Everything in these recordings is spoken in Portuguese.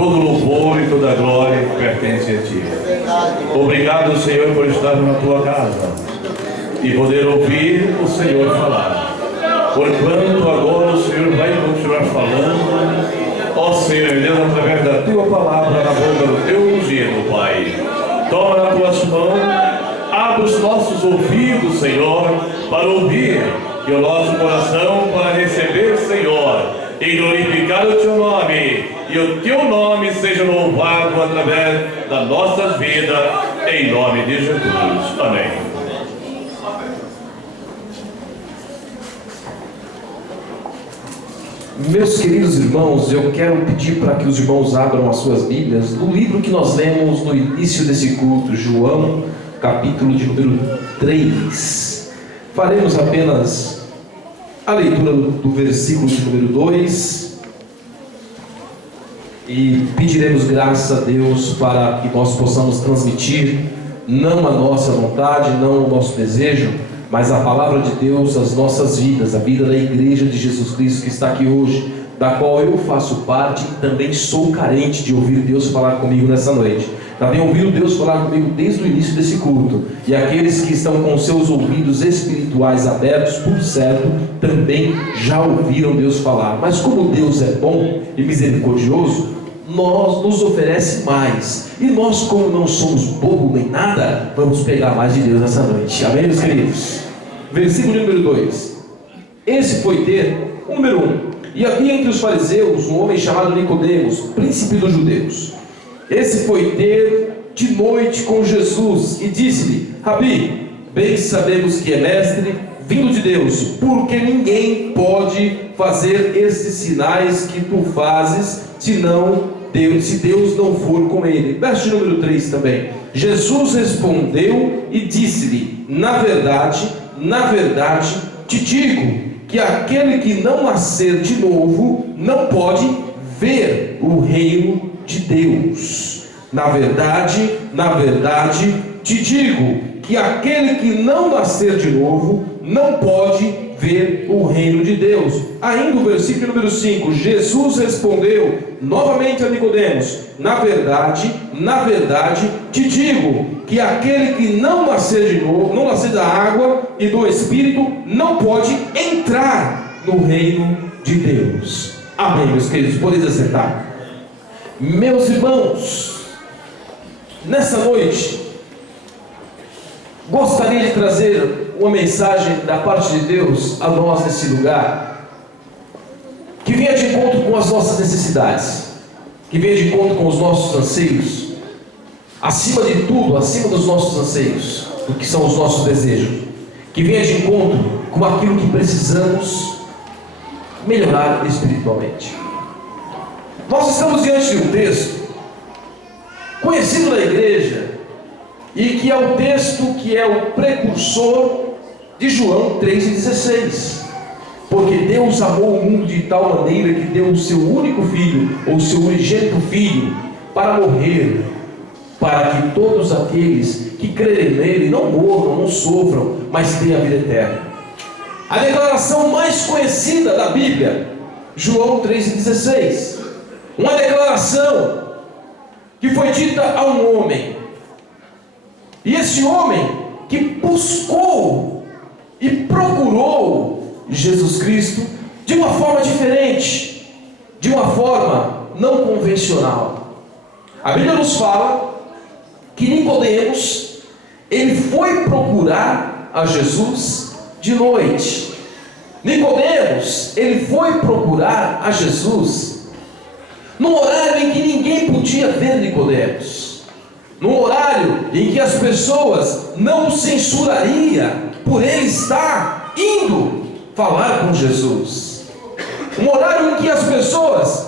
todo louvor e toda glória pertence a Ti. Obrigado, Senhor, por estar na Tua casa e poder ouvir o Senhor falar. Porquanto agora o Senhor vai continuar falando, ó Senhor Deus, através da Tua palavra na boca do Teu ungido, Pai. Toma nas Tuas mãos, abre os nossos ouvidos, Senhor, para ouvir, e o nosso coração para receber, Senhor, e glorificar o Teu nome, e o Teu nome seja louvado através das nossas vidas, em nome de Jesus. Amém. Meus queridos irmãos, eu quero pedir para que os irmãos abram as suas Bíblias no livro que nós lemos no início desse culto, João, capítulo de número 3. Faremos apenas a leitura do versículo de número 2 e pediremos graça a Deus para que nós possamos transmitir não a nossa vontade, não o nosso desejo, mas a palavra de Deus às nossas vidas, a vida da igreja de Jesus Cristo que está aqui hoje, da qual eu faço parte e também sou carente de ouvir Deus falar comigo nessa noite. Já tenho ouvido Deus falar comigo desde o início desse culto, e aqueles que estão com seus ouvidos espirituais abertos, por certo, também já ouviram Deus falar. Mas como Deus é bom e misericordioso, nos oferece mais, e nós, como não somos bobo nem nada, vamos pegar mais de Deus nessa noite. Amém, meus queridos? Versículo número 2. Esse foi ter, número 1. E havia entre os fariseus um homem chamado Nicodemos, príncipe dos judeus. Esse foi ter de noite com Jesus e disse-lhe: Rabi, bem sabemos que é mestre vindo de Deus, porque ninguém pode fazer esses sinais que tu fazes, se Deus não for com ele. Verso de número 3 também. Jesus respondeu e disse-lhe: na verdade, te digo que aquele que não nascer de novo não pode ver o reino de Deus. Na verdade, te digo que aquele que não nascer de novo não pode ver o reino de Deus. Ainda o versículo número 5, Jesus respondeu novamente a Nicodemos: na verdade, te digo que aquele que não nascer de novo, não nascer da água e do Espírito, não pode entrar no reino de Deus. Amém, meus queridos, podeis assentar. Meus irmãos, nessa noite gostaria de trazer uma mensagem da parte de Deus a nós nesse lugar, que venha de encontro com as nossas necessidades, que venha de encontro com os nossos anseios, acima de tudo, acima dos nossos anseios, do que são os nossos desejos, que venha de encontro com aquilo que precisamos melhorar espiritualmente. Nós estamos diante de um texto conhecido da igreja, e que é o texto que é o precursor de João 3,16. Porque Deus amou o mundo de tal maneira que deu o seu único filho, ou o seu unigênito filho, para morrer, para que todos aqueles que crerem nele não morram, não sofram, mas tenham a vida eterna. A declaração mais conhecida da Bíblia, João 3,16. Uma declaração que foi dita a um homem. E esse homem que buscou e procurou Jesus Cristo de uma forma diferente, de uma forma não convencional. A Bíblia nos fala que Nicodemos, ele foi procurar a Jesus de noite. Nicodemos, ele foi procurar a Jesus num horário em que ninguém podia ver Nicodemos, num horário em que as pessoas não o censurariam por ele estar indo falar com Jesus. Um horário em que as pessoas,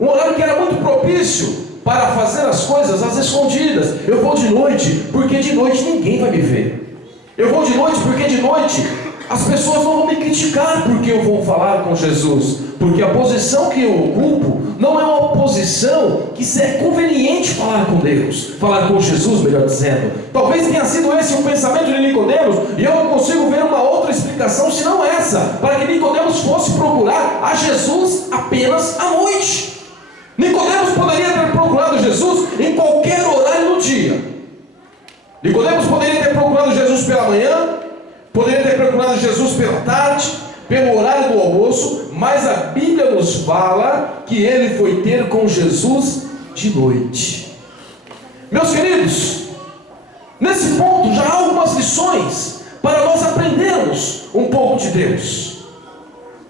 um horário que era muito propício para fazer as coisas às escondidas. Eu vou de noite, porque de noite ninguém vai me ver. Eu vou de noite, porque de noite as pessoas não vão me criticar porque eu vou falar com Jesus. Porque a posição que eu ocupo não é uma posição que é conveniente falar com Deus, falar com Jesus, melhor dizendo. Talvez tenha sido esse o pensamento de Nicodemos, e eu não consigo ver uma outra explicação senão essa, para que Nicodemos fosse procurar a Jesus apenas à noite. Nicodemos poderia ter procurado Jesus em qualquer horário do dia. Nicodemos poderia ter procurado Jesus pela manhã, poderia ter procurado Jesus pela tarde, pelo horário do almoço, mas a Bíblia nos fala que ele foi ter com Jesus de noite. Meus queridos, nesse ponto já há algumas lições para nós aprendermos um pouco de Deus.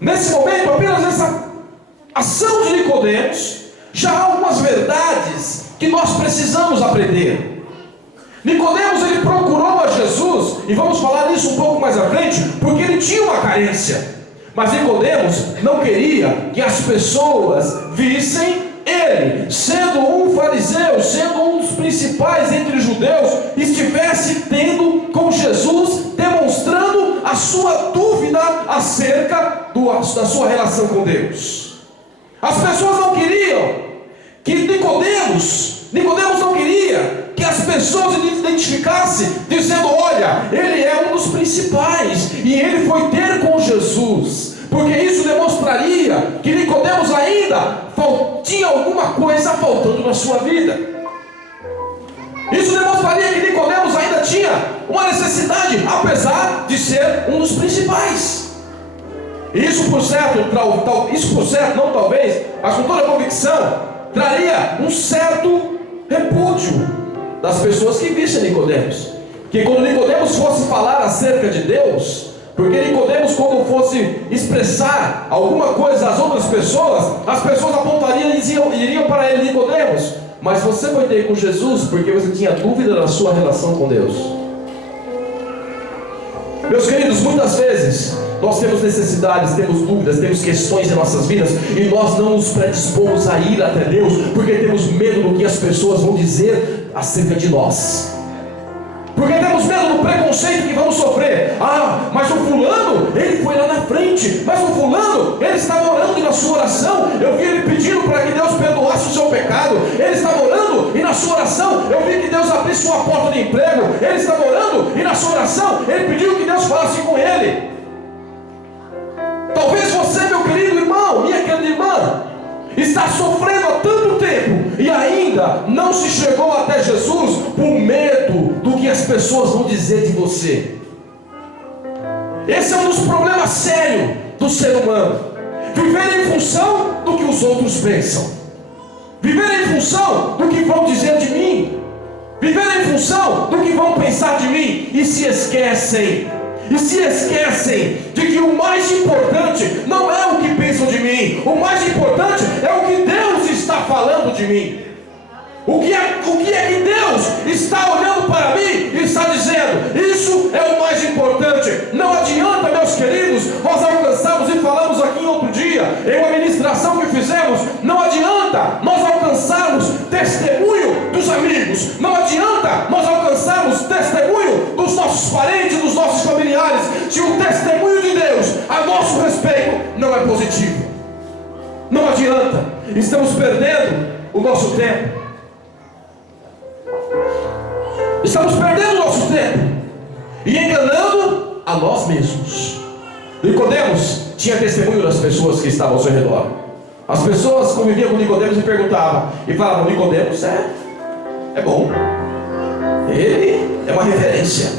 Nesse momento, apenas essa ação de Nicodemos, já há algumas verdades que nós precisamos aprender. Nicodemos, ele procurou a Jesus, e vamos falar nisso um pouco mais à frente, porque ele tinha uma carência. Mas Nicodemos não queria que as pessoas vissem ele, sendo um fariseu, sendo um dos principais entre os judeus, estivesse tendo com Jesus, demonstrando a sua dúvida acerca da sua relação com Deus. As pessoas não queriam que Nicodemos não queria que as pessoas identificassem, dizendo: olha, ele é um dos principais, e ele foi ter com Jesus, porque isso demonstraria que Nicodemos ainda tinha alguma coisa faltando na sua vida. Isso demonstraria que Nicodemos ainda tinha uma necessidade, apesar de ser um dos principais. Isso por certo, não talvez, mas com toda a convicção, traria um certo repúdio das pessoas que vissem Nicodemos. Que quando Nicodemos fosse falar acerca de Deus, porque Nicodemos, quando fosse expressar alguma coisa às outras pessoas, as pessoas apontariam e iriam para ele: Nicodemos, mas você foi ter com Jesus porque você tinha dúvida na sua relação com Deus. Meus queridos, muitas vezes nós temos necessidades, temos dúvidas, temos questões em nossas vidas, e nós não nos predispomos a ir até Deus, porque temos medo do que as pessoas vão dizer acerca de nós, porque temos medo do preconceito que vamos sofrer. Ah, mas o fulano, ele foi lá na frente, mas o fulano, ele estava orando, e na sua oração eu vi ele pedindo para que Deus perdoasse o seu pecado. Ele estava orando, e na sua oração eu vi que Deus abrisse uma porta de emprego. Ele estava orando, e na sua oração ele pediu que Deus falasse com ele. Talvez você, meu querido irmão, minha querida irmã, está sofrendo há tanto tempo e ainda não se chegou até Jesus por medo do que as pessoas vão dizer de você. Esse é um dos problemas sérios do ser humano: viver em função do que os outros pensam, viver em função do que vão dizer de mim, viver em função do que vão pensar de mim, e se esquecem de que o mais importante não é o que pensam de mim, o mais importante é o que Deus está falando de mim. O que é que Deus está olhando para mim e está dizendo? Isso é o mais importante. Não adianta, meus queridos, nós alcançamos, e falamos aqui em outro dia, em uma ministração que fizemos, não adianta nós alcançarmos testemunho dos amigos, não adianta nós alcançarmos testemunho dos nossos parentes, dos nossos familiares, se o testemunho de Deus a nosso respeito não é positivo. Não adianta, estamos perdendo o nosso tempo. Estamos perdendo o nosso tempo e enganando a nós mesmos. Nicodemos tinha testemunho das pessoas que estavam ao seu redor. As pessoas conviviam com Nicodemos e perguntavam, e falavam: Nicodemos é bom, ele é uma referência.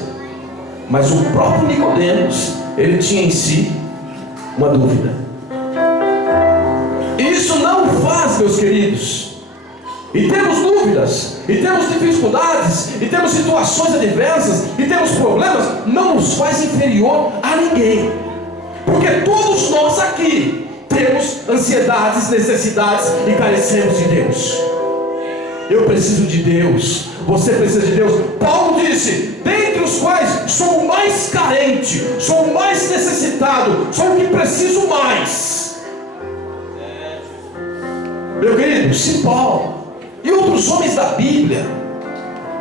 Mas o próprio Nicodemos, ele tinha em si uma dúvida. E isso não faz, meus queridos, e temos dúvidas, e temos dificuldades, e temos situações adversas, e temos problemas, não nos faz inferior a ninguém, porque todos nós aqui temos ansiedades, necessidades, e carecemos de Deus. Eu preciso de Deus, você precisa de Deus. Paulo disse: dentre os quais sou o mais carente, sou o mais necessitado, sou o que preciso mais. Meu querido, se Paulo e outros homens da Bíblia,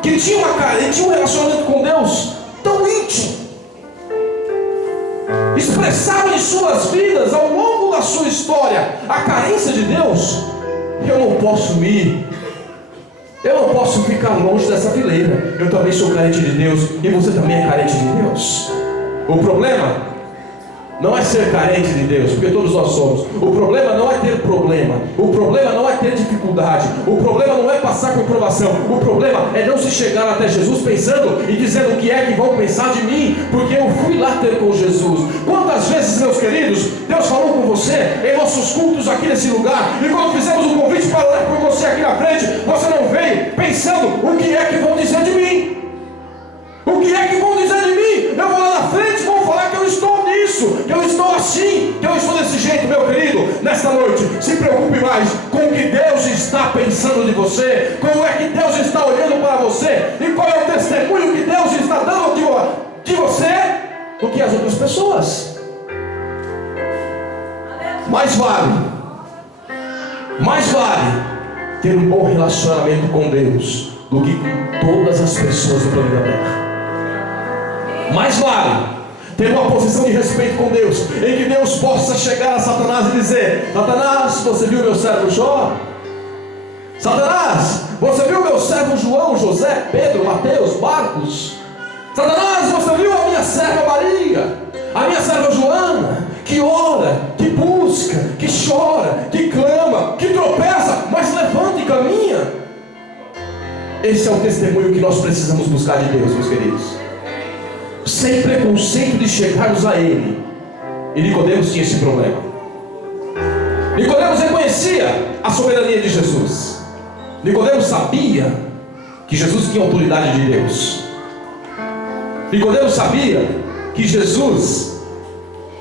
que tinham um relacionamento com Deus tão íntimo, expressavam em suas vidas, ao longo da sua história, a carência de Deus, eu não posso ficar longe dessa fileira. Eu também sou carente de Deus, e você também é carente de Deus. O problema não é ser carente de Deus, porque todos nós somos. O problema não é ter problema, o problema não é ter dificuldade, o problema não é passar por provação, o problema é não se chegar até Jesus pensando e dizendo o que é que vão pensar de mim, porque eu fui lá ter com Jesus. Quantas vezes, meus queridos, Deus falou com você em nossos cultos aqui nesse lugar, e quando fizemos o convite para orar por você aqui na frente, você não veio pensando o que é que vão dizer de mim. O que é que vão dizer de mim? Eu vou lá na frente e vou falar que eu estou nisso, que eu estou assim, que eu estou desse jeito. Meu querido, nesta noite, se preocupe mais com o que Deus está pensando de você, como é que Deus está olhando para você, e qual é o testemunho que Deus está dando de você, do que as outras pessoas. Mais vale ter um bom relacionamento com Deus do que com todas as pessoas do planeta Terra. Mais vale ter uma posição de respeito com Deus, em que Deus possa chegar a Satanás e dizer: Satanás, você viu meu servo Jó? Satanás, você viu meu servo João, José, Pedro, Mateus, Marcos? Satanás, você viu a minha serva Maria, a minha serva Joana, que ora, que busca, que chora, que clama, que tropeça, mas levanta e caminha? Esse é o testemunho que nós precisamos buscar de Deus, meus queridos, sem preconceito de chegarmos a Ele. E Nicodemos tinha esse problema. Nicodemos reconhecia a soberania de Jesus. Nicodemos sabia que Jesus tinha autoridade de Deus. Nicodemos sabia que Jesus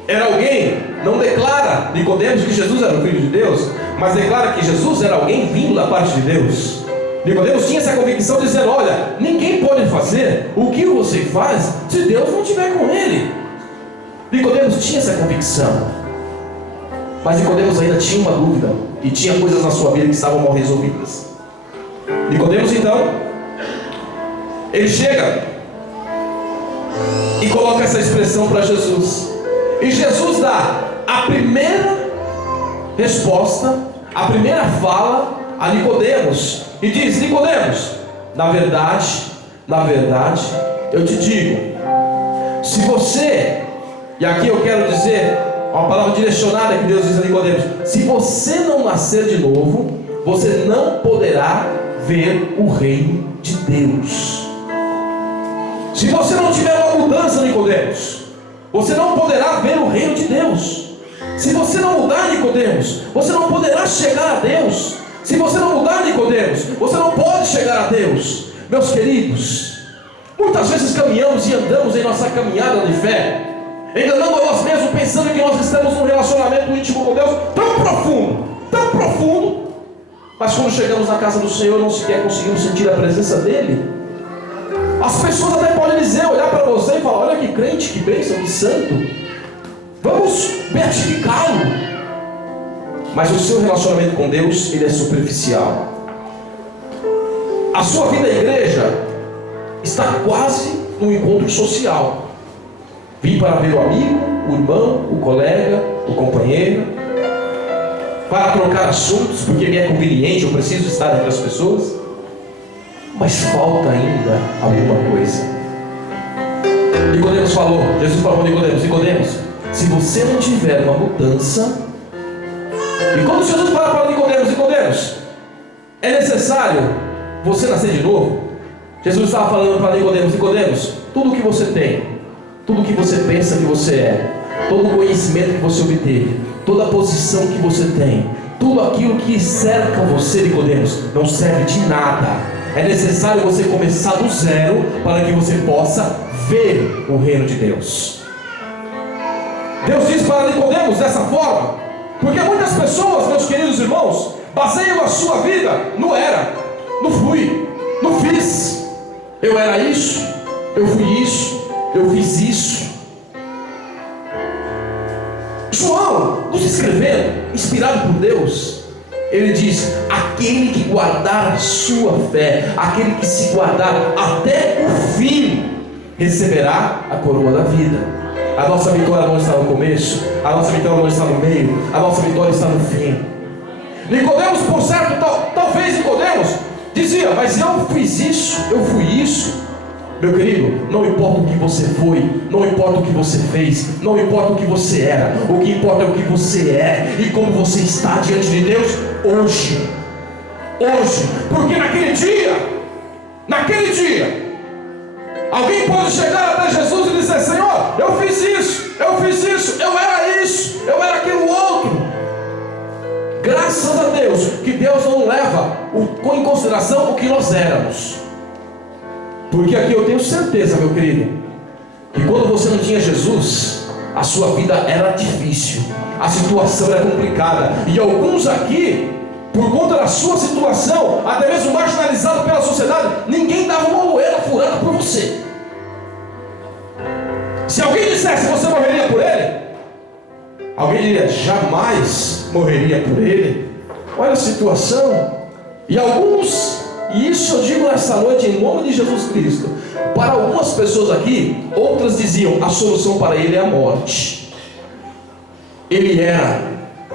era alguém, não declara Nicodemos que Jesus era o Filho de Deus, mas declara que Jesus era alguém vindo da parte de Deus. Nicodemos tinha essa convicção de dizer: olha, ninguém pode fazer o que você faz se Deus não estiver com ele. Nicodemos tinha essa convicção, mas Nicodemos ainda tinha uma dúvida, e tinha coisas na sua vida que estavam mal resolvidas. Nicodemos, então, ele chega e coloca essa expressão para Jesus, e Jesus dá a primeira resposta, a primeira fala a Nicodemos, e diz: Nicodemos, na verdade, eu te digo, se você, e aqui eu quero dizer uma palavra direcionada que Deus diz a Nicodemos: se você não nascer de novo, você não poderá ver o reino de Deus. Se você não tiver uma mudança, Nicodemos, você não poderá ver o reino de Deus. Se você não mudar, Nicodemos, você não poderá chegar a Deus. Se você não mudar, Nicodemos, você não pode chegar a Deus. Meus queridos, muitas vezes caminhamos e andamos em nossa caminhada de fé, enganando a nós mesmos, pensando que nós estamos num relacionamento íntimo com Deus tão profundo, mas quando chegamos na casa do Senhor, não sequer conseguimos sentir a presença dEle. As pessoas até podem dizer, olhar para você e falar: olha que crente, que bênção, que santo, vamos beatificá-lo. Mas o seu relacionamento com Deus, ele é superficial. A sua vida à igreja está quase num encontro social. Vim para ver o amigo, o irmão, o colega, o companheiro, para trocar assuntos, porque me é conveniente, eu preciso estar entre as pessoas. Mas falta ainda alguma coisa. Nicodemos falou, Jesus falou a Nicodemos, se você não tiver uma mudança. E quando Jesus fala para Nicodemos, é necessário você nascer de novo. Jesus estava falando para Nicodemos, tudo o que você tem, tudo o que você pensa que você é, todo o conhecimento que você obteve, toda a posição que você tem, tudo aquilo que cerca você, Nicodemos, não serve de nada. É necessário você começar do zero para que você possa ver o reino de Deus. Deus diz para Nicodemos dessa forma, porque muitas pessoas, meus queridos irmãos, baseiam a sua vida no era, no fui, no fiz. Eu era isso, eu fui isso, eu fiz isso. João, nos escrevendo, inspirado por Deus, ele diz: aquele que guardar a sua fé, aquele que se guardar até o fim, receberá a coroa da vida. A nossa vitória não está no começo, a nossa vitória não está no meio, a nossa vitória está no fim. Nicodemos, por certo, talvez Nicodemos dizia: mas eu fiz isso, eu fui isso, Meu querido, não importa o que você foi, não importa o que você fez, não importa o que você era, o que importa é o que você é e como você está diante de Deus hoje. Hoje, porque naquele dia, alguém pode chegar até Jesus e dizer: Senhor, eu fiz isso, eu era aquilo outro. Graças a Deus, que Deus não leva em consideração o que nós éramos. Porque aqui eu tenho certeza, meu querido, que quando você não tinha Jesus, a sua vida era difícil, a situação era complicada. E alguns aqui, por conta da sua situação, até mesmo marginalizado pela sociedade, ninguém dava uma moeda furada por você. Se alguém dissesse: você morreria por ele, alguém diria: jamais morreria por ele. Olha a situação. E alguns, e isso eu digo nessa noite em nome de Jesus Cristo, para algumas pessoas aqui, outras diziam: a solução para ele é a morte. Ele era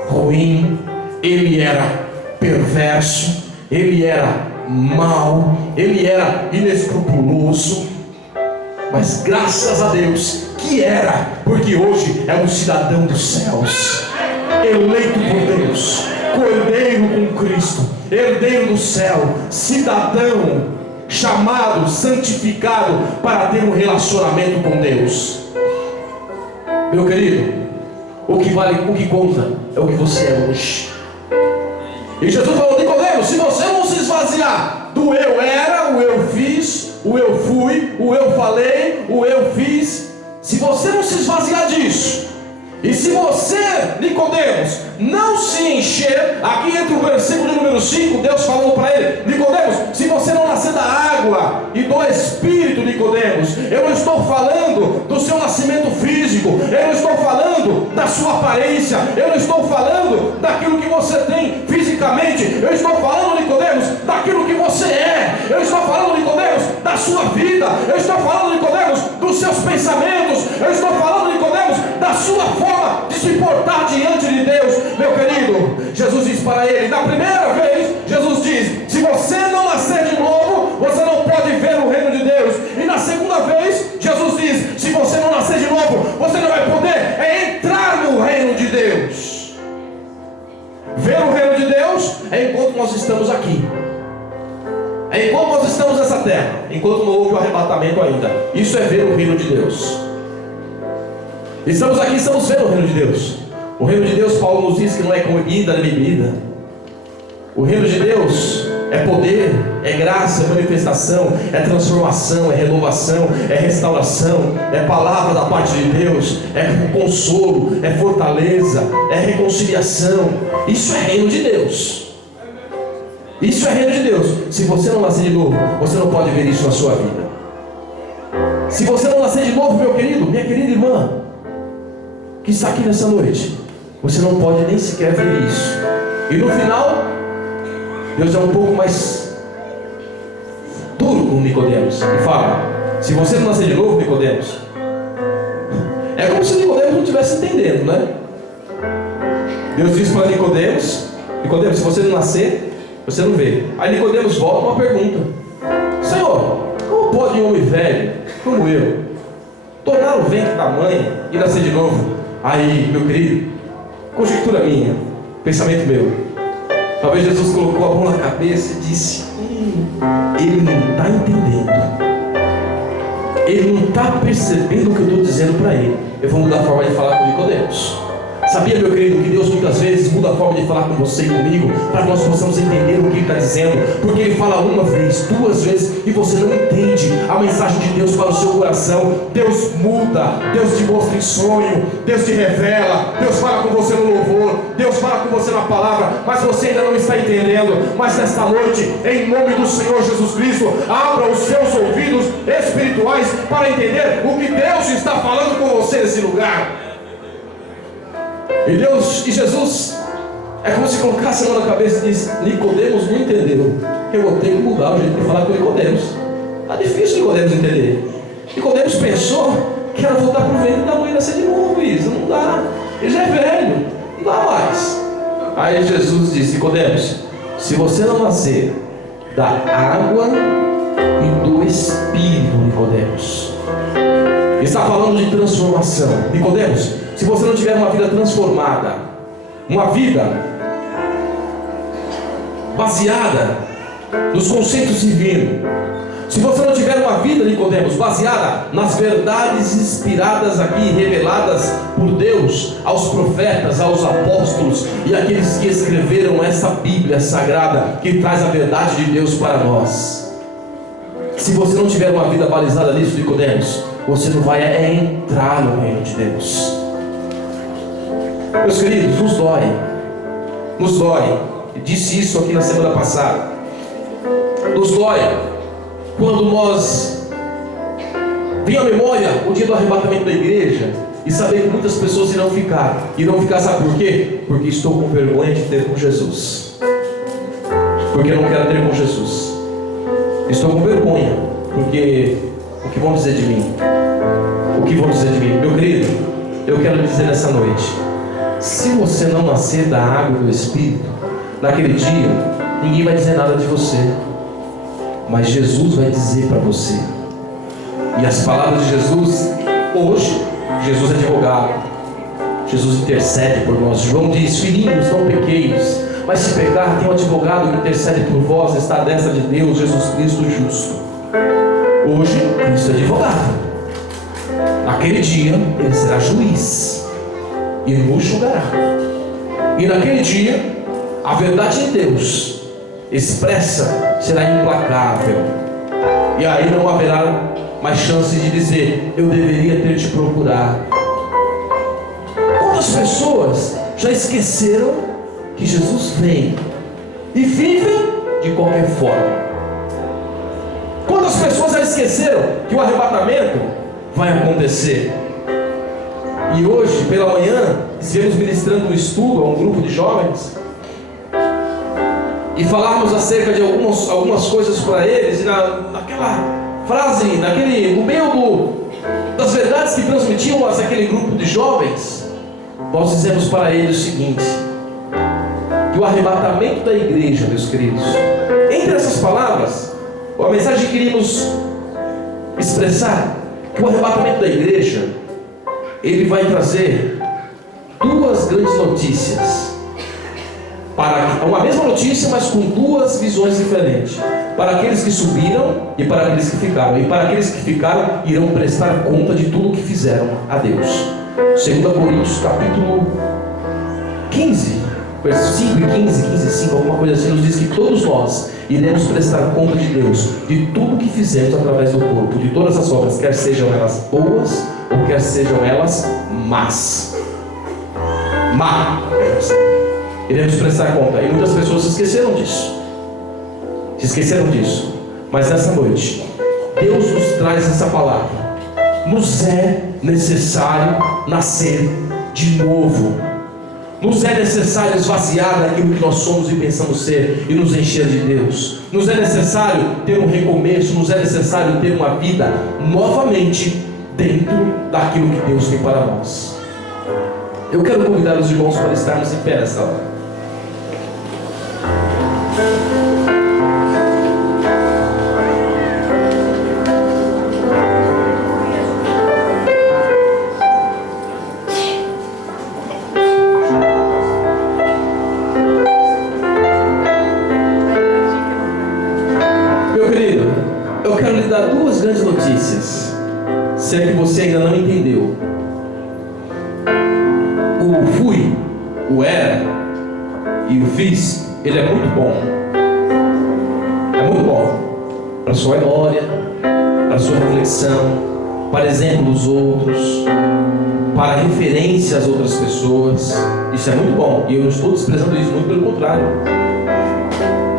ruim, ele era perverso, ele era mau, ele era inescrupuloso. Mas graças a Deus que era, porque hoje é um cidadão dos céus, eleito por Deus, cordeiro com Cristo, herdeiro do céu, cidadão chamado, santificado para ter um relacionamento com Deus. Meu querido, o que vale, o que conta é o que você é hoje. E Jesus falou: Nicodemo, se você não se esvaziar do eu era, o eu fiz, o eu fui, o eu falei, o eu fiz, se você não se esvaziar disso, e se você, Nicodemos, não se encher, aqui entre o versículo de número 5, Deus falou para ele: Nicodemos, se você não nascer da água e do Espírito, Nicodemos, eu não estou falando do seu nascimento físico, eu não estou falando da sua aparência, eu não estou falando daquilo que você tem fisicamente, eu estou falando, Nicodemos, daquilo que você é, eu estou falando, Nicodemos, da sua vida, eu estou falando, Nicodemos, dos seus pensamentos, eu estou falando, Nicodemos, da sua forma de se portar diante de Deus. Meu querido, Jesus diz para ele, na primeira vez, Jesus diz: se você não nascer de novo, você não pode ver o reino de Deus. E na segunda vez, Jesus diz: se você não nascer de novo, você não vai poder entrar no reino de Deus. Ver o reino de Deus é enquanto nós estamos aqui, é enquanto nós estamos nessa terra, enquanto não houve o arrebatamento ainda. Isso é ver o reino de Deus. Estamos aqui, estamos vendo o reino de Deus. O reino de Deus, Paulo nos diz que não é comida nem bebida. O reino de Deus é poder, é graça, é manifestação, é transformação, é renovação, é restauração, é palavra da parte de Deus, é consolo, é fortaleza, é reconciliação. Isso é reino de Deus. Isso é reino de Deus. Se você não nascer de novo, você não pode ver isso na sua vida. Se você não nascer de novo, meu querido, minha querida irmã, que está aqui nessa noite, você não pode nem sequer ver isso. E no final, Deus é um pouco mais duro com Nicodemos e fala: se você não nascer de novo, Nicodemos, é como se Nicodemos não estivesse entendendo, né? Deus diz para Nicodemos: Nicodemos, se você não nascer, você não vê. Aí Nicodemos volta com uma pergunta: Senhor, como pode um homem velho como eu tornar o ventre da mãe e nascer de novo? Aí, meu querido, conjectura minha, pensamento meu, talvez Jesus colocou a mão na cabeça e disse: ele não está entendendo, ele não está percebendo o que eu estou dizendo para ele. Eu vou mudar a forma de falar com Nicodemos. Sabia, meu querido, que Deus muitas vezes muda a forma de falar com você e comigo, para que nós possamos entender o que Ele está dizendo, porque Ele fala uma vez, duas vezes, e você não entende a mensagem de Deus para o seu coração. Deus muda, Deus te mostra em sonho, Deus te revela, Deus fala com você no louvor, Deus fala com você na palavra, mas você ainda não está entendendo. Mas nesta noite, em nome do Senhor Jesus Cristo, abra os seus ouvidos espirituais para entender o que Deus está falando com você nesse lugar. E Jesus é como se colocasse a mão na cabeça e disse: Nicodemos não entendeu, eu vou ter que mudar o jeito de falar com Nicodemos. Está difícil Nicodemos entender. Nicodemos pensou que era voltar para o ventre da mãe e nascer de novo. Isso não dá, ele já é velho, não dá mais. Aí Jesus disse: Nicodemos, se você não nascer da água e do Espírito, Nicodemos. Está falando de transformação. Nicodemos, se você não tiver uma vida transformada, uma vida baseada nos conceitos divinos, se você não tiver uma vida, Nicodemos, baseada nas verdades inspiradas aqui, reveladas por Deus aos profetas, aos apóstolos e aqueles que escreveram essa Bíblia sagrada que traz a verdade de Deus para nós, se você não tiver uma vida balizada nisso, Nicodemos, você não vai entrar no reino de Deus. Meus queridos, nos dói, eu disse isso aqui na semana passada, nos dói quando nós vem à memória o dia do arrebatamento da igreja e saber que muitas pessoas irão ficar, sabe por quê? Porque estou com vergonha de ter com Jesus, porque eu não quero ter com Jesus, estou com vergonha, porque o que vão dizer de mim? O que vão dizer de mim? Meu querido, eu quero dizer nessa noite, se você não nascer da água e do Espírito, naquele dia, ninguém vai dizer nada de você, mas Jesus vai dizer para você. E as palavras de Jesus, hoje, Jesus é advogado, Jesus intercede por nós. João diz: filhinhos, não pequeis, mas se pecar, tem um advogado que intercede por vós, está à destra de Deus, Jesus Cristo justo. Hoje, Cristo é advogado. Naquele dia, Ele será juiz e nos julgará. E naquele dia, a verdade de Deus expressa será implacável, e aí não haverá mais chance de dizer: eu deveria ter te procurado. Quantas pessoas já esqueceram que Jesus vem e vivem de qualquer forma? Quantas pessoas já esqueceram que o arrebatamento vai acontecer? E hoje pela manhã estivemos ministrando um estudo a um grupo de jovens e falarmos acerca de algumas coisas para eles, e naquela frase, no meio das verdades que transmitimos àquele grupo de jovens, nós dizemos para eles o seguinte: que o arrebatamento da igreja, meus queridos, entre essas palavras, a mensagem que queríamos expressar, que o arrebatamento da igreja, ele vai trazer duas grandes notícias, uma mesma notícia, mas com duas visões diferentes, para aqueles que subiram e para aqueles que ficaram. E para aqueles que ficaram, irão prestar conta de tudo o que fizeram a Deus. 2 Coríntios capítulo 15, versos 5 e 15, 5, alguma coisa assim, nos diz que todos nós iremos prestar conta de Deus, de tudo que fizemos através do corpo, de todas as obras, quer sejam elas boas ou quer sejam elas más. Iremos prestar conta. E muitas pessoas se esqueceram disso. Mas nessa noite, Deus nos traz essa palavra: nos é necessário nascer de novo. Nos é necessário esvaziar daquilo que nós somos e pensamos ser e nos encher de Deus. Nos é necessário ter um recomeço. Nos é necessário ter uma vida novamente dentro daquilo que Deus tem para nós. Eu quero convidar os irmãos para estarmos em pé nessa hora. Meu querido, eu quero lhe dar duas grandes notícias, se é que você ainda não entendeu. O fui, o era e o fiz, ele é muito bom. É muito bom para a sua memória, para a sua reflexão, para exemplo dos outros, para referência às outras pessoas. Isso é muito bom, e eu não estou desprezando isso, muito pelo contrário.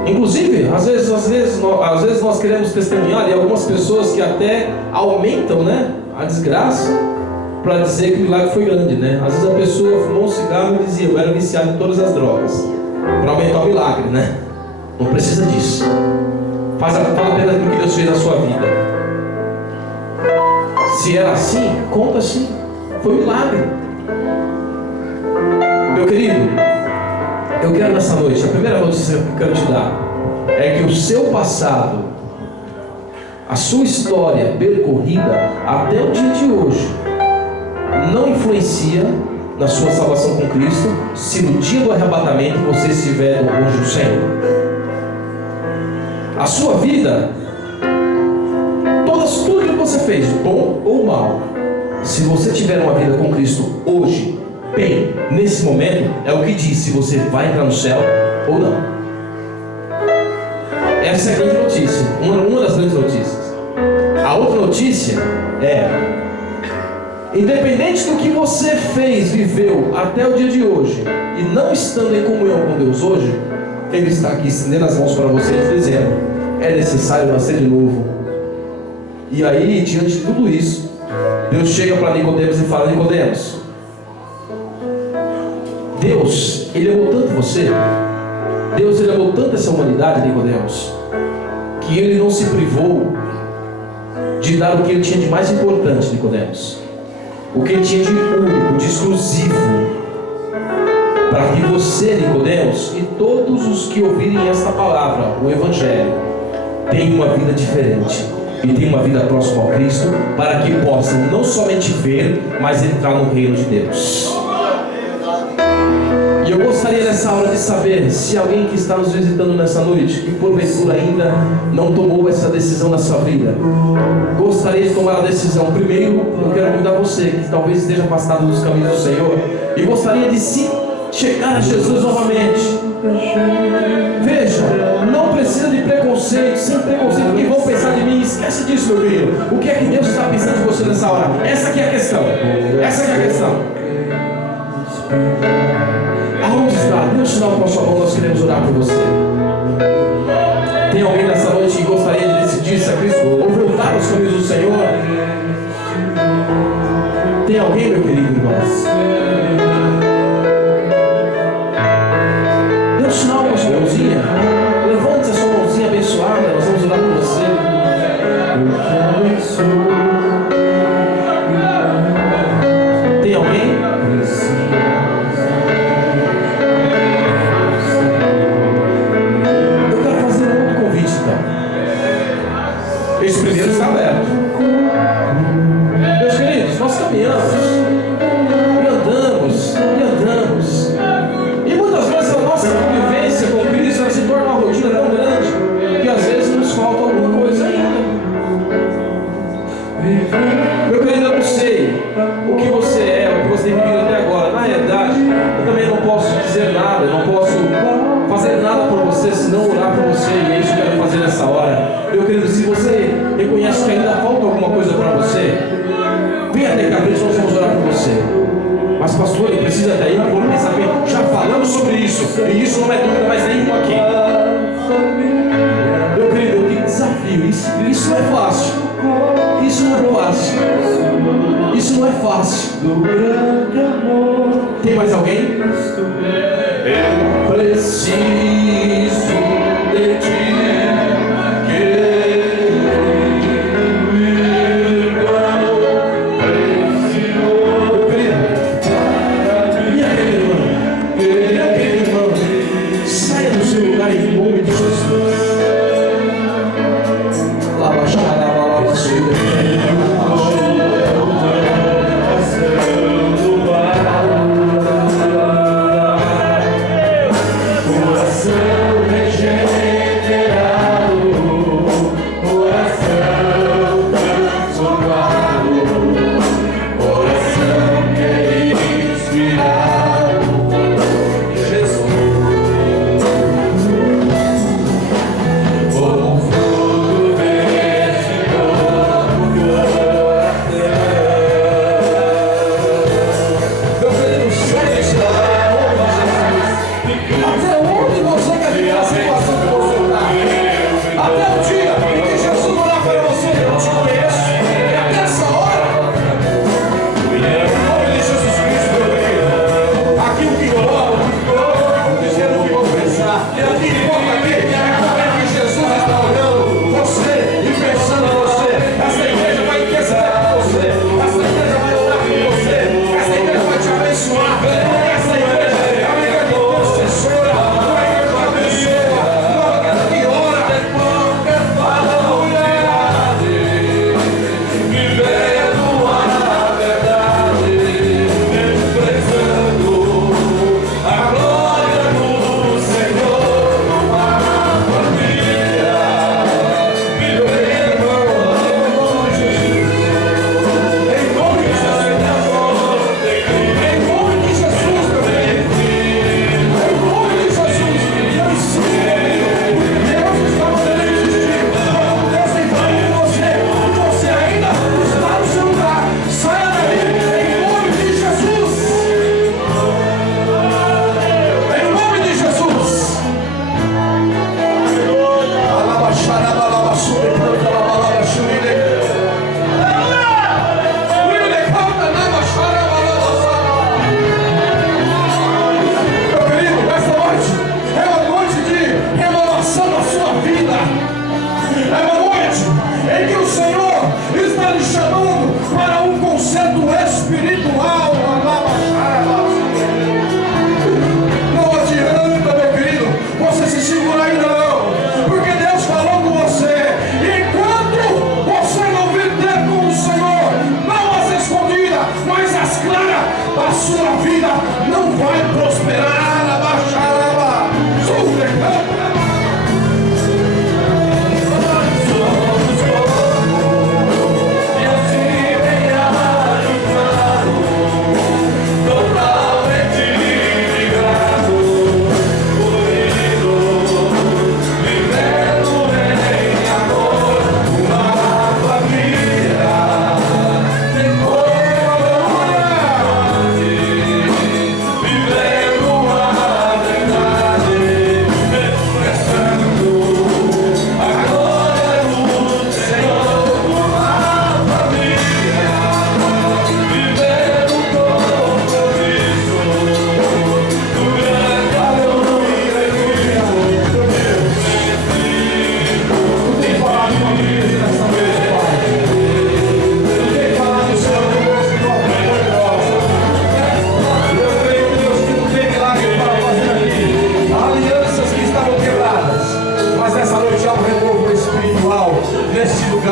Inclusive, às vezes nós queremos testemunhar, e algumas pessoas que até aumentam, né, a desgraça, para dizer que o milagre foi grande, né? Às vezes a pessoa fumou um cigarro e dizia: eu era viciado em todas as drogas, para aumentar o milagre, né? Não precisa disso. Fala apenas do que Deus fez na sua vida. Se era assim, conta assim. Foi um milagre. Meu querido, eu quero nessa noite, a primeira notícia que eu quero te dar é que o seu passado a sua história percorrida até o dia de hoje não influencia na sua salvação com Cristo, se no dia do arrebatamento você estiver longe do Senhor. A sua vida, tudo que você fez, bom ou mal, se você tiver uma vida com Cristo hoje, bem, nesse momento, é o que diz se você vai entrar no céu ou não. Essa é a grande notícia, uma das grandes notícias. A outra notícia é: independente do que você fez, viveu até o dia de hoje, e não estando em comunhão com Deus hoje, Ele está aqui estendendo as mãos para vocês, dizendo: é necessário nascer de novo. E aí, diante de tudo isso, Deus chega para Nicodemos e fala: Nicodemos, Deus, Ele amou tanto você, Deus, Ele amou tanto essa humanidade, Nicodemos, que Ele não se privou de dar o que Ele tinha de mais importante, Nicodemos, o que Ele tinha de único, de exclusivo, para que você, Nicodemos, e todos os que ouvirem esta palavra, o Evangelho, tenham uma vida diferente e tenham uma vida próxima ao Cristo, para que possam não somente ver, mas entrar no reino de Deus. E eu gostaria nessa hora de saber se alguém que está nos visitando nessa noite, que porventura ainda não tomou essa decisão na sua vida, gostaria de tomar a decisão. Primeiro, eu quero convidar você que talvez esteja afastado dos caminhos do Senhor e gostaria de se chegar a Jesus novamente. Veja, não precisa de preconceito, sem preconceito, que vão pensar de mim. Esquece disso, meu filho. O que é que Deus está pensando de você nessa hora? Essa aqui é a questão. Essa aqui é a questão. Aonde está? Dê um sinal com a sua mão, nós queremos orar por você. Tem alguém nessa noite que gostaria de decidir-se a Cristo ou voltar aos caminhos do Senhor? Tem alguém, meu querido irmão? Dê um sinal com a sua mãozinha. Levante a sua mãozinha abençoada. Nós vamos orar por você. Tem alguém? Esse primeiro está aberto. Meus queridos, nós caminhamos e andamos, e muitas vezes a nossa convivência com Cristo ela se torna uma rotina tão grande que às vezes nos falta alguma coisa ainda. Meu querido, eu não sei o que você é, o que você tem vivido até agora. Na realidade, eu também não posso dizer nada, eu não posso fazer nada por você, senão orar por você, e é isso que eu quero fazer nessa hora. Meu querido, se você reconhece que ainda falta alguma coisa para você, venha até cá, nós vamos orar por você. Mas pastor, eu preciso até aí, eu vou pensar bem. Já falamos sobre isso, e isso não é dúvida mais nenhuma aqui. Meu querido, eu te desafio, isso não é fácil. Isso não é fácil. Isso não é fácil. Tem mais alguém? Eu preciso de ti. Coração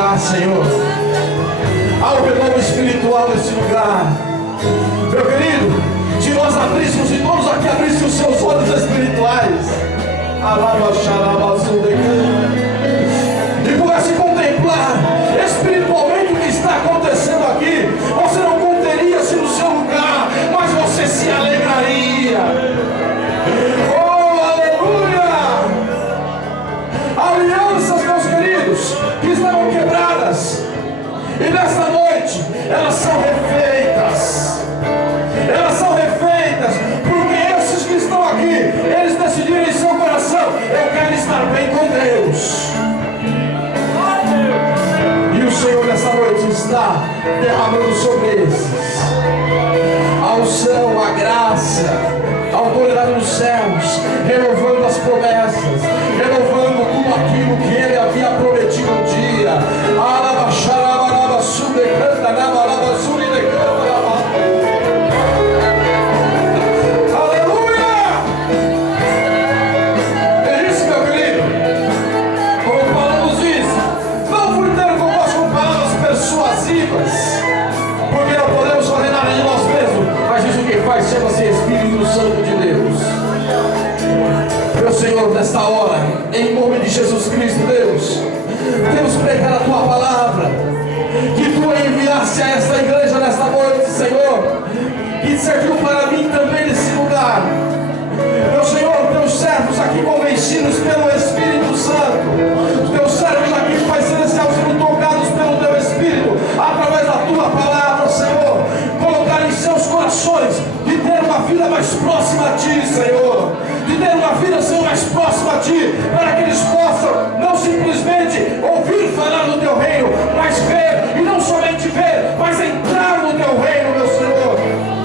lugar, Senhor. Há um renovo espiritual nesse lugar. Meu querido, se nós abríssemos e todos aqui abrissem os seus olhos espirituais, e pudesse contemplar espiritualmente o que está acontecendo aqui, você não conteria-se no seu lugar, mas você se alegraria. Oh, aleluia! Alianças, meus queridos, que estavam quebradas, e nesta noite elas são refeitas. Elas são refeitas, porque esses que estão aqui, eles decidiram em seu coração: eu quero estar bem com Deus. E o Senhor nessa noite está derramando sobre esses a unção, a graça, a autoridade dos céus, renovando as promessas, renovando tudo aquilo que Ele havia prometido um dia. Porque não podemos fazer nada de nós mesmos, mas isso que faz chama-se Espírito Santo de Deus. Meu Senhor, nesta hora, em nome de Jesus Cristo, Deus, temos pregado a Tua palavra, que Tu enviaste a esta igreja nesta noite, Senhor, que serviu para mim também nesse lugar. Meu Senhor, Teus servos aqui convencidos pelo Espírito Santo, Teus servos aqui, Pai Celestial, sendo tocados pelo Teu Espírito, através da Tua palavra, Senhor, colocar em seus corações de ter uma vida mais próxima a Ti, Senhor, de ter uma vida, Senhor, mais próxima a Ti, para que eles possam não simplesmente ouvir falar do Teu reino, mas ver, e não somente ver, mas entrar no Teu reino, meu Senhor.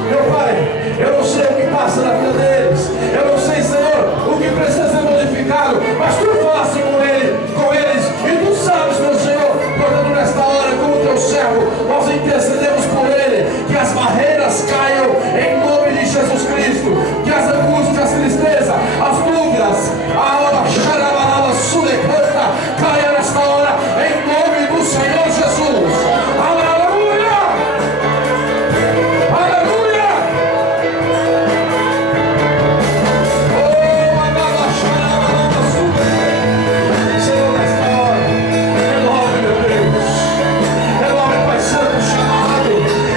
Meu Pai, eu não sei o que passa na vida deles, eu não sei, Senhor, o que precisa ser modificado, mas Tu falaste com eles, e Tu sabes, meu Senhor. Portanto, nesta hora, como Teu servo, nós intercedemos por ele, que as barreiras caiam em nome de Jesus Cristo, que as angústias, as tristezas, as dúvidas, a hora xarabalaba sulecanta, caia nesta hora, em nome do Senhor Jesus. Aleluia! Aleluia! Oh, amada xarabalaba sulecanta, Senhor, nesta hora, renove, meu Deus, renove, Pai Santo, chamado,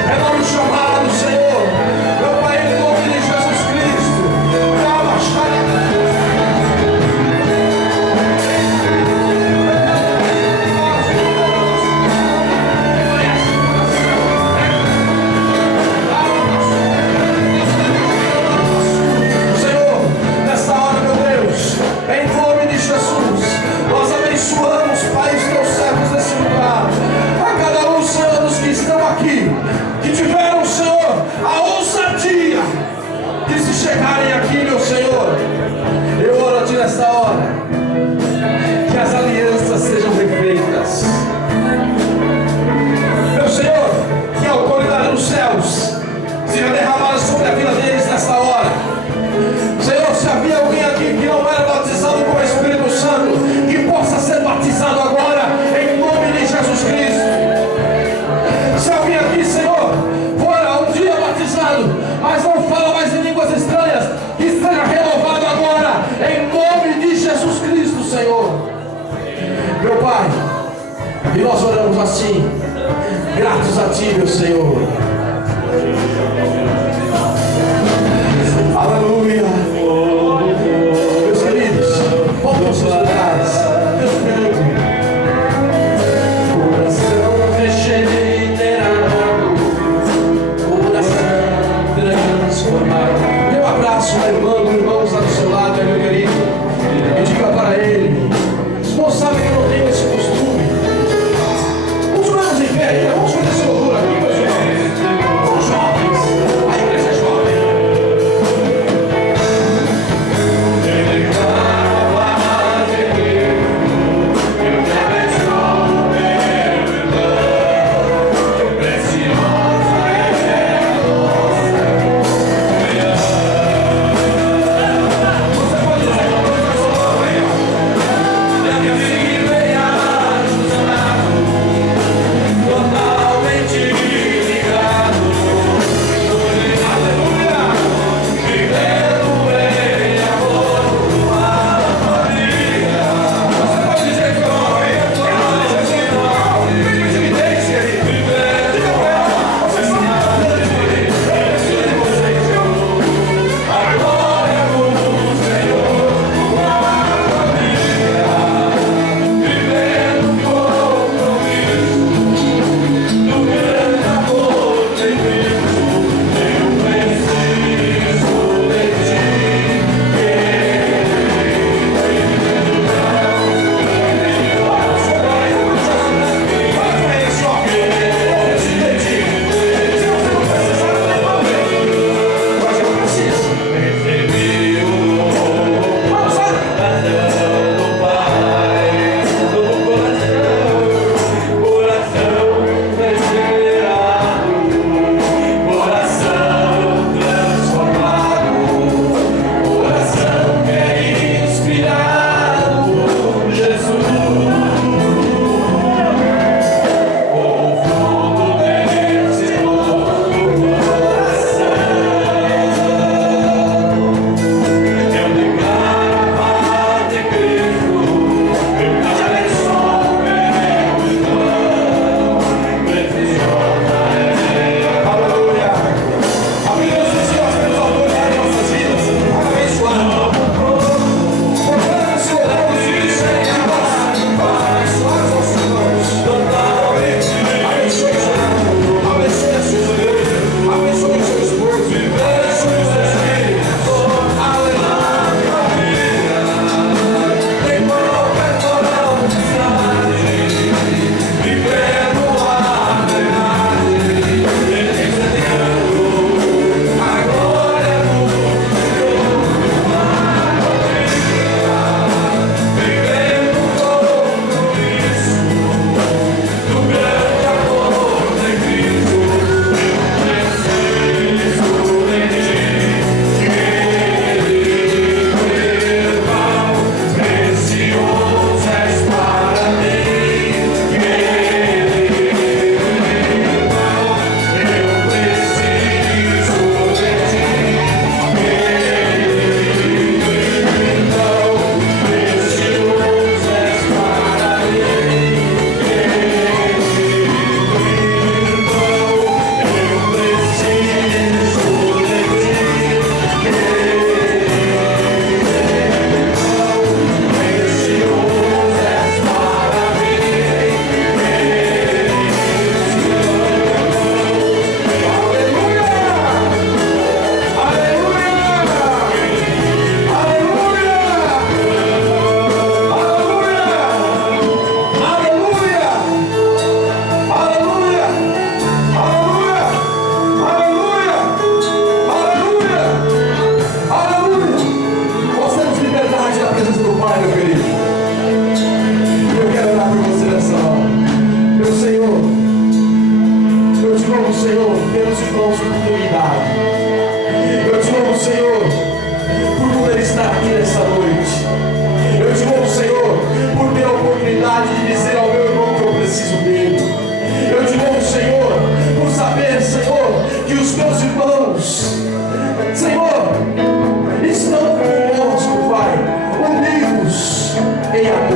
renove o chamado, Senhor, meu Pai, em nome de Jesus Cristo. Calma, Senhor, nesta hora, meu Deus, em nome de Jesus, nós abençoamos, Pai, os Teus servos nesse lugar, a cada um, Senhor, dos que estão aqui, que tiveram, Senhor, a ousadia de se chegarem aqui, meu Senhor. Eu oro a Ti nesta hora, que as alianças sejam refeitas, meu Senhor, que a autoridade dos céus seja derramada sobre a vida deles nesta hora. Senhor, se havia alguém aqui que não era batizado com o Espírito Santo, que possa ser batizado agora, em nome de Jesus Cristo. Se alguém aqui, Senhor, fora um dia batizado, mas não fala mais em línguas estranhas, que seja renovado agora, em nome de Jesus Cristo, Senhor. Meu Pai, e nós oramos assim, gratos a Ti, meu Senhor. Aleluia. Meus queridos, voltem aos seus lugares. Coração regenerado, coração transformado. Dê um abraço ao irmão, do irmão está do seu lado, meu querido, e diga para ele: os irmãos sabem que eu não tenho esse costume. Vamos em pé, vamos fazer esse louvor aqui, meus irmãos. irmãos por ter me dado. Eu te louvo, Senhor, por poder estar aqui nessa noite. Eu te louvo, Senhor, por ter a oportunidade de dizer ao meu irmão que eu preciso dele. Eu te louvo, Senhor, por saber, Senhor, que os meus irmãos, Senhor, estão conosco, Pai, unidos em amor.